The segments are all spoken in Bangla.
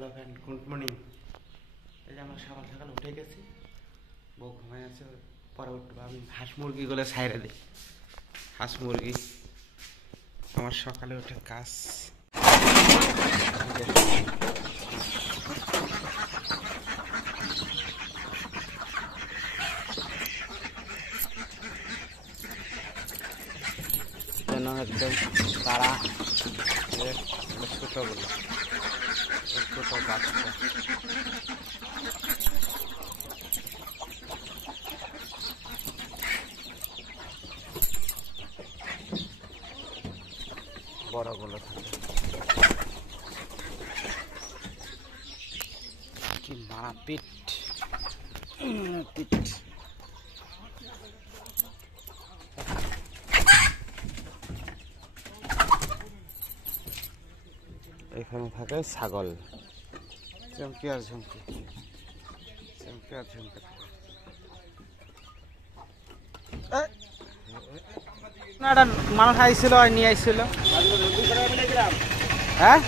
Hello friend, good morning. এই যে আমরা সকাল সকাল উঠে গেছি, বউ ঘুমায় আছে, পরে উঠবো। আমি হাঁস মুরগিগুলো সাইরে দিই। হাঁস মুরগি আমার সকালে উঠে কাজ। যেন একদম তারা ছোটগুলো ছোট বাচ্চা। বড়গুলো থাকে কি মারপিট পিট। এখানে থাকে ছাগল, চমকি আর ঝুমকি, চমকি আর ঝুমকি থাকে। একটা মানুষ আইছিল, নিয়ে আইছিল। হ্যাঁ,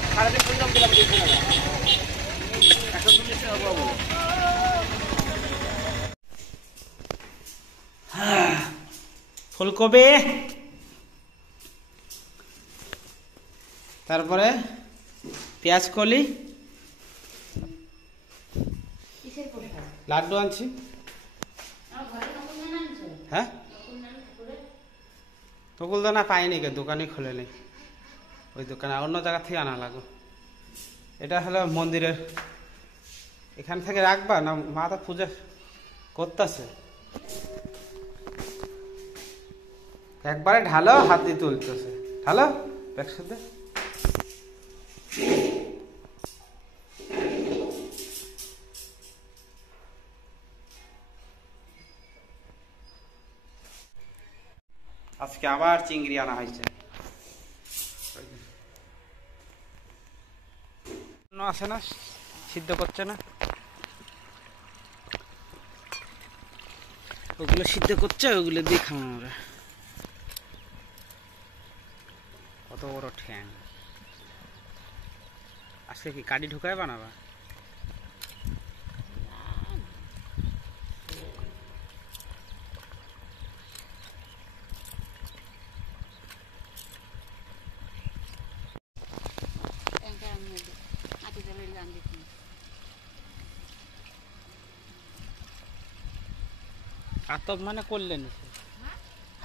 ফুলকপি, তারপরে পেঁয়াজ কলি, লাড্ডু আনছি। হ্যাঁ, নকুলদানা পাইনি, কে দোকানই খোলে নেই। ওই দোকানে অন্য জায়গা থেকে আনা লাগো। এটা হলো মন্দিরের, এখান থেকে রাখবা না, মা তো পূজা করতেছে। একবারে ঢালো, হাত দিয়ে তুলতেছে, ঢালো একসাথে। আজকে আবার চিংড়ি আনা হয়েছে। আছে না, সিদ্ধ করছে না, ওগুলো সিদ্ধ করছে, ওগুলো দিয়ে খাবো আমরা। কত বড় ঠ্যাং। আজকে কি কাটি ঢুকায় বানাবা? আতপ মানে করলেন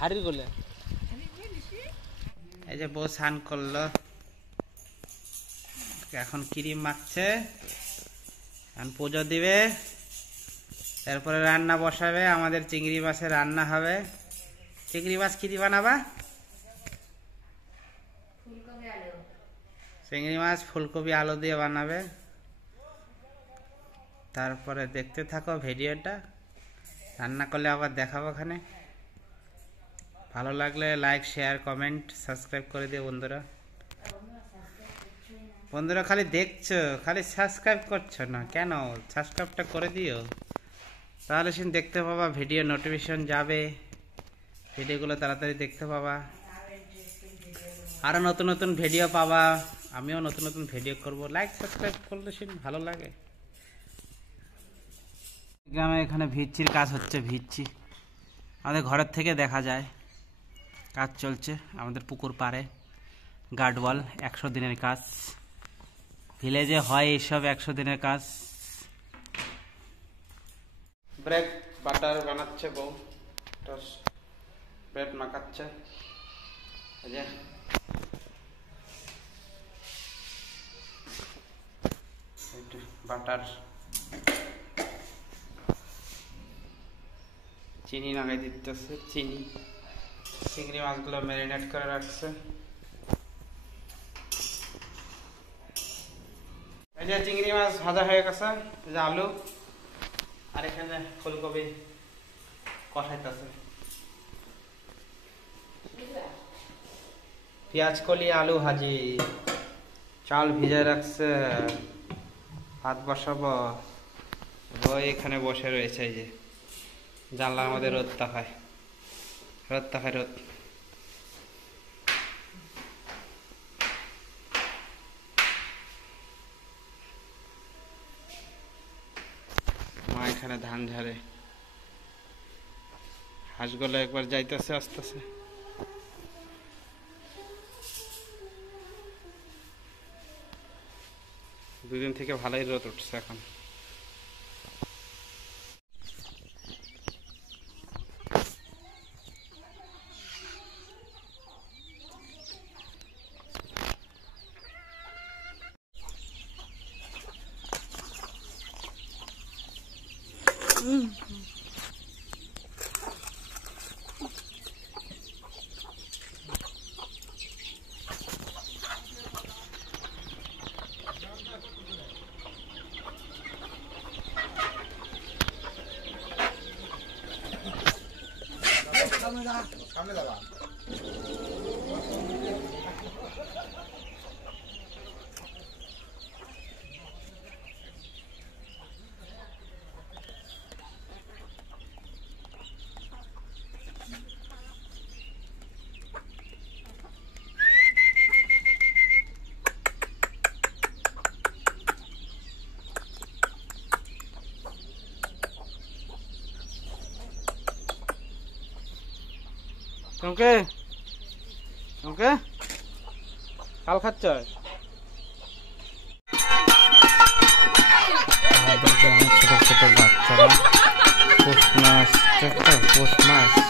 হাড়ির গোলে। এই যে বউ স্নান করলো, এখন ক্রিম মাখছে, এখন পুজো দিবে, তারপরে রান্না বসাবে। আমাদের চিংড়ি মাছের রান্না হবে। চিংড়ি মাছ কি দিয়ে বানাবা? চিংড়ি মাছ ফুলকপি আলু দিয়ে বানাবে। তারপরে দেখতে থাকো ভিডিওটা, রান্না করলে আবার দেখাবো ওখানে। ভালো লাগলে লাইক, শেয়ার, কমেন্ট, সাবস্ক্রাইব করে দিও বন্ধুরা। বন্ধুরা খালি দেখছো, খালি সাবস্ক্রাইব করছো না কেন? সাবস্ক্রাইবটা করে দিও, তাহলে সে দেখতে পাবা, ভিডিও নোটিফিকেশন যাবে, ভিডিওগুলো তাড়াতাড়ি দেখতে পাবা, আরো নতুন নতুন ভিডিও পাবা। আমিও নতুন নতুন ভিডিও করব। লাইক সাবস্ক্রাইব করলে সে ভালো লাগে। গ্রামে এখানে ভিচ্ছির কাজ হচ্ছে। ভিচ্ছি আমাদের ঘরের থেকে দেখা যায়, কাজ চলছে আমাদের পুকুর পাড়ে। গার্ডওয়াল 100 দিনের কাজ, ভিলেজে হয় এইসব 100 দিনের কাজ। ব্রেড বাটার বানাচ্ছে বউ, ব্রেড মাখাচ্ছে। এই যে বাটার, চিনি লাগাই দিতেছে, চিনি। চিংড়ি মাছগুলো ম্যারিনেট করে রাখছে। এই যে চিংড়ি মাছ ভাজা হয়ে গেছে, এই যে আলু, আর এখানে ফুলকপি কষাইতেছে। পেঁয়াজ কলি আলু ভাজি, চাল ভিজে রাখছে, ভাত বসাবো। বই এখানে বসে রয়েছে, এই যে জানলা আমাদের রোদ তাকায়, রোদ তাকায়, রোদ। এখানে ধান ঝাড়ে হাঁসগুলো একবার যাইতেছে আসতেছে। দুদিন থেকে ভালোই রোদ উঠছে এখন। চমকে চমকে কাল খাচ্ছ ছোট ছোট বাচ্চারা পৌষ মাস